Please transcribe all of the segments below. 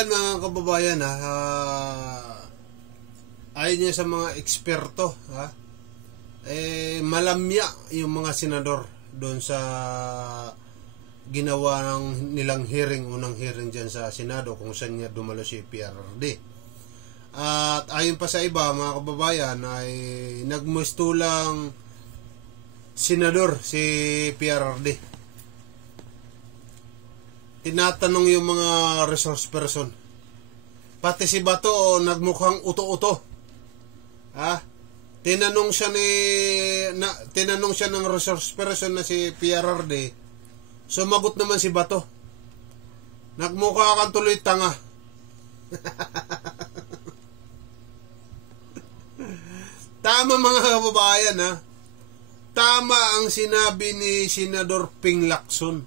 ayan mga kababayan, ayon niya sa mga eksperto, malamya yung mga senador doon sa ginawa nilang hearing, unang hearing dyan sa Senado kung saan niya dumalo si PRRD. At ayon pa sa iba mga kababayan ay nagmustulang senador si PRRD. Tinatanong yung mga resource person. Pati si Bato nagmukhang uto-uto. Tinanong siya ng resource person na si PRRD. Sumagot naman si Bato. Nagmukha kang tuloy tanga. Tama mga kababayan, tama ang sinabi ni Senador Ping Lacson.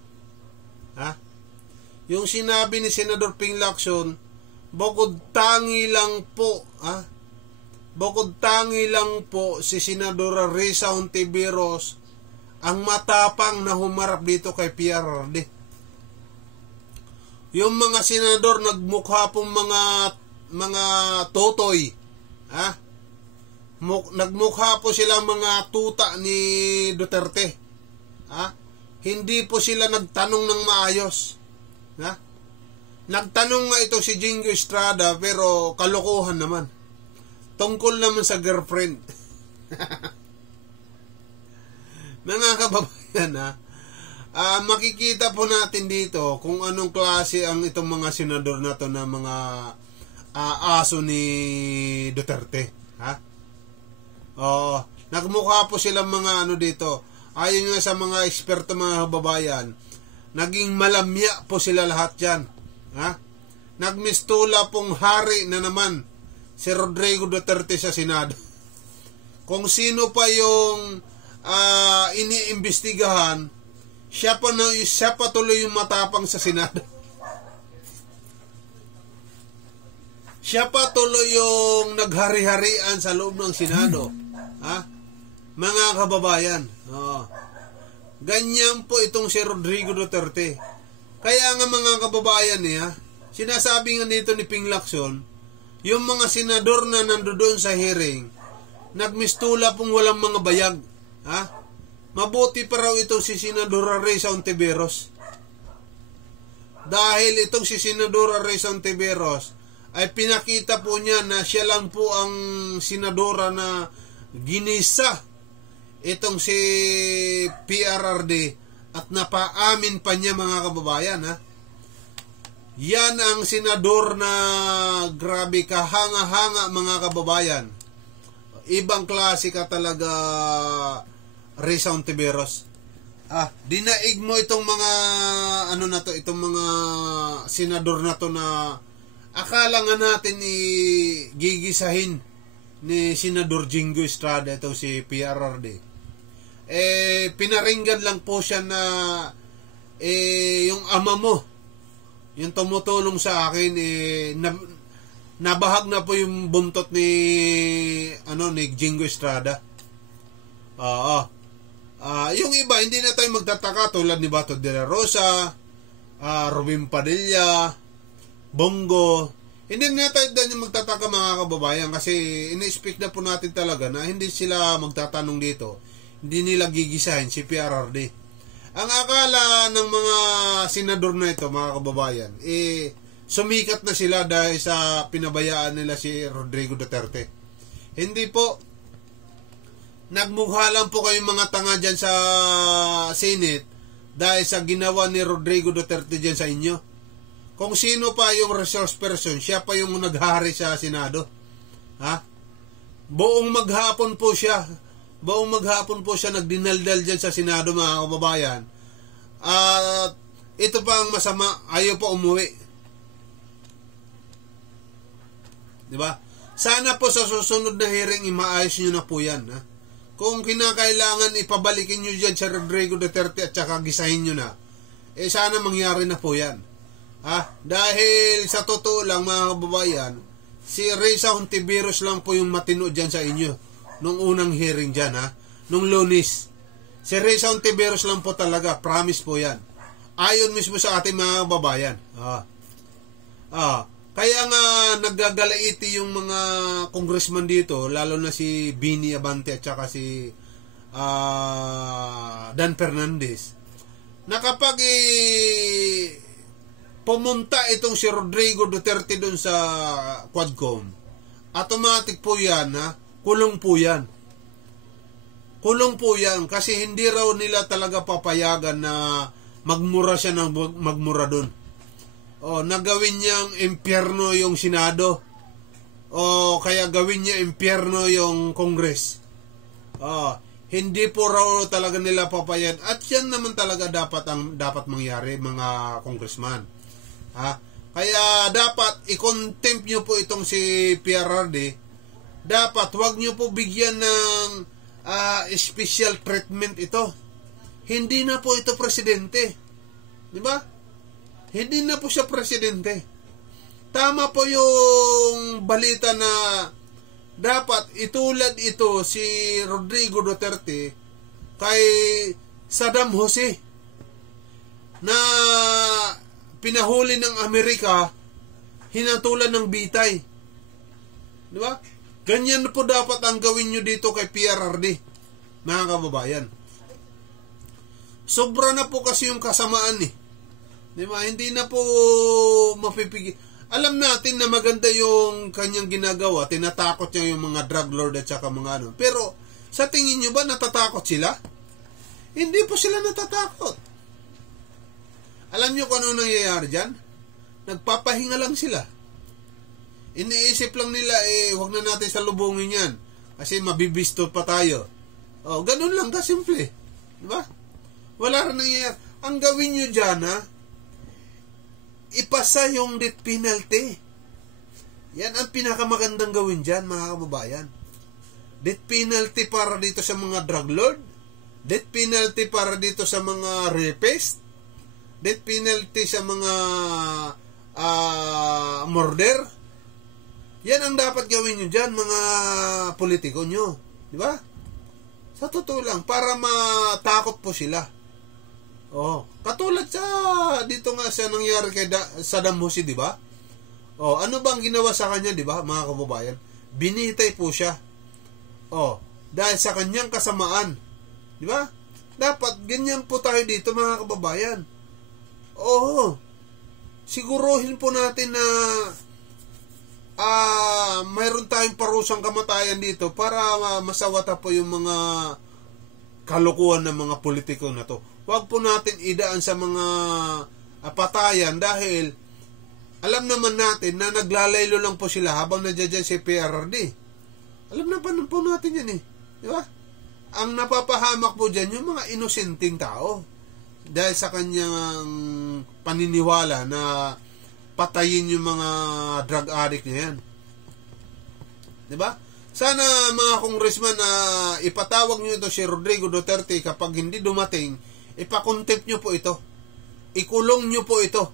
Yung sinabi ni Senador Ping Lacson, bukod tangi lang po si Senadora Risa Hontiveros ang matapang na humarap dito kay PRRD. Yung mga senador nagmukha pong mga totoy, nagmukha po silang mga tuta ni Duterte. Hindi po sila nagtanong ng maayos. Nagtanong nga ito si Jingo Estrada pero kalokohan naman. Tungkol naman sa girlfriend. Mga kababayan, makikita po natin dito kung anong klase ang itong mga senador na to na mga aso ni Duterte. Nagmukha po silang mga dito. Ayon nga sa mga eksperto mga kababayan, naging malamya po sila lahat yan. Nagmistula pong hari na naman si Rodrigo Duterte sa Senado. Kung sino pa yung iniimbestigahan, siya pa tuloy yung matapang sa Senado. Siya pa tuloy yung naghari-harian sa loob ng Senado. Mga kababayan, ganyan po itong si Rodrigo Duterte. Kaya nga mga kababayan sinasabi nga dito ni Ping Lacson, yung mga senador na nandoon sa hearing, nagmistula pong walang mga bayag. Mabuti pa raw itong si Senadora Risa Hontiveros. Dahil itong si Senadora Risa Hontiveros ay pinakita po niya na siya lang po ang senadora na ginisa itong si PRRD at napaamin pa niya mga kababayan. Yan ang senador na grabe kahanga-hanga mga kababayan. Ibang klase ka talaga, Risa Hontiveros. Dinaig mo itong mga itong mga senador na to na akala nga natin gigisahin ni Senador Jingo Estrada itong si PRRD. Pinaringgan lang po siya na yung ama mo, yung tumutulong sa akin, nabahag na po yung buntot ni Jingo Estrada. Yung iba hindi na tayo magtataka tulad ni Bato de la Rosa, Robin Padilla, Bongo. Hindi na tayo yung magtataka mga kababayan kasi in-expect na po natin talaga na hindi sila magtatanong dito. Hindi nila gigisahin si PRRD. Ang akala ng mga senador na ito mga kababayan, sumikat na sila dahil sa pinabayaan nila si Rodrigo Duterte. Hindi po. Nagmukha lang po kayong mga tanga dyan sa Senate dahil sa ginawa ni Rodrigo Duterte dyan sa inyo. Kung sino pa yung resource person, siya pa yung naghari sa Senado. Buong maghapon po siya nagdinaldal dyan sa Senado mga kababayan. At ito pa ang masama, ayaw pa umuwi. Diba? Sana po sa susunod na hearing maayos nyo na po yan. Kung kinakailangan ipabalikin nyo dyan sa Rodrigo Duterte at saka gisahin nyo na, sana mangyari na po yan. Dahil sa totoo lang mga kababayan, si Risa Hontiveros lang po yung matino dyan sa inyo nung unang hearing dyan, nung Lunes. Si Risa Hontiveros lang po talaga, promise po yan. Ayon mismo sa ating mga kababayan. Kaya nga naggagalaiti yung mga congressman dito, lalo na si Bini Abante at saka si Dan Fernandez, na kapag pumunta itong si Rodrigo Duterte doon sa Quadcom, automatic po yan, kulong po yan. Kulong po yan kasi hindi raw nila talaga papayagan na magmura siya ng magmura doon. Nagawin niyang impyerno yung Senado. Kaya gawin niya impyerno yung Congress. Hindi po raw talaga nila papayan. At yan naman talaga dapat mangyari, mga congressman. Kaya dapat i-contempt nyo po itong si PRRD. Dapat wag nyo po bigyan ng special treatment ito. Hindi na po ito presidente. Di ba? Hindi na po siya presidente. Tama po yung balita na dapat itulad ito si Rodrigo Duterte kay Saddam Hussein na pinahuli ng Amerika, hinatulan ng bitay. Di ba? Ganyan po dapat ang gawin nyo dito kay PRRD, mga kababayan. Sobra na po kasi yung kasamaan Di ba? Hindi na po mapipigil. Alam natin na maganda yung kanyang ginagawa. Tinatakot niya yung mga drug lord at saka mga ano. Pero sa tingin nyo ba natatakot sila? Hindi po sila natatakot. Alam nyo kung ano nangyayari dyan? Nagpapahinga lang sila. Iniisip lang nila, huwag na natin salubungin yan. Kasi mabibisto pa tayo. Ganun lang kasimple. Diba? Wala rin nangyayari. Ang gawin nyo dyan, ipasa yung death penalty. Yan ang pinakamagandang gawin dyan, mga kababayan. Death penalty para dito sa mga drug lord. Death penalty para dito sa mga rapist. Death penalty sa mga murder. Yan ang dapat gawin nyo dyan, mga politiko nyo. Di ba? Sa totoo lang, para matakot po sila. Katulad sa dito nga sa nangyari kay Saddam Hussein, di ba? Ano bang ginawa sa kanya, di ba, mga kababayan? Binitay po siya. Dahil sa kanyang kasamaan. Di ba? Dapat ganyan po tayo dito, mga kababayan. Siguruhin po natin na mayroon tayong parusang kamatayan dito para masawata po yung mga kalukuhan ng mga politiko na to. Huwag po natin idaan sa mga patayan dahil alam naman natin na naglalaylo lang po sila habang nandiyan si PRRD. Alam naman po natin yan Di ba? Ang napapahamak po dyan yung mga inosenteng tao dahil sa kanyang paniniwala na patayin yung mga drug addict niya yan. Di ba? Sana mga congressman ipatawag nyo ito si Rodrigo Duterte kapag hindi dumating, ipakontempt nyo po ito. Ikulong nyo po ito.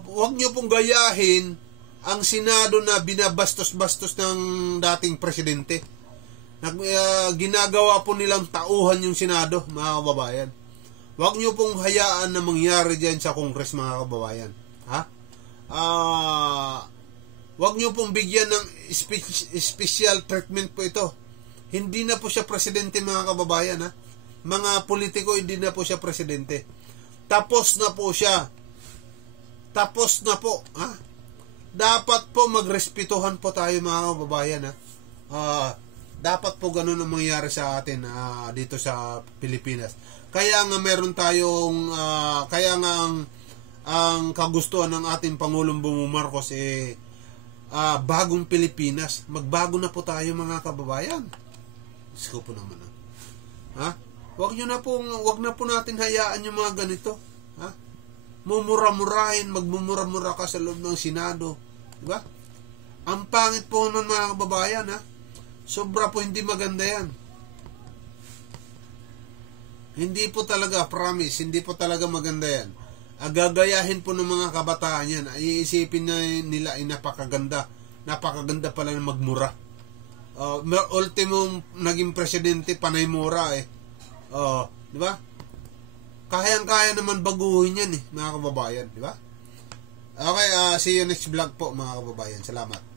Huwag nyo pong gayahin ang Senado na binabastos-bastos ng dating presidente. Ginagawa po nilang tauhan yung Senado, mga kababayan. Huwag nyo pong hayaan na mangyari dyan sa Congress, mga kababayan. Huwag nyo pong bigyan ng special treatment po ito. Hindi na po siya presidente, mga kababayan. Mga politiko, hindi na po siya presidente. Tapos na po siya. Tapos na po. Dapat po magrespetuhan po tayo, mga kababayan. Dapat po ganun ang mangyari sa atin dito sa Pilipinas. Kaya nga meron tayong kaya nga ang kagustuhan ng ating Pangulong Bongbong Marcos bagong Pilipinas. Magbago na po tayo, mga kababayan. Isko po naman. Wag na po natin hayaan yung mga ganito. Mumura-murahin, magmumura-mura ka sa loob ng Senado. Di ba? Ang pangit po nun, mga kababayan, sobra po hindi maganda yan. Hindi po talaga, promise, hindi po talaga maganda yan. Gagayahin po ng mga kabataan yan. Iisipin na nila ay napakaganda. Napakaganda pala na magmura. Ultimo naging presidente, panay mura di ba? Kayang-kaya naman baguhin yan mga kababayan, di ba? Okay, see you next vlog po mga kababayan. Salamat.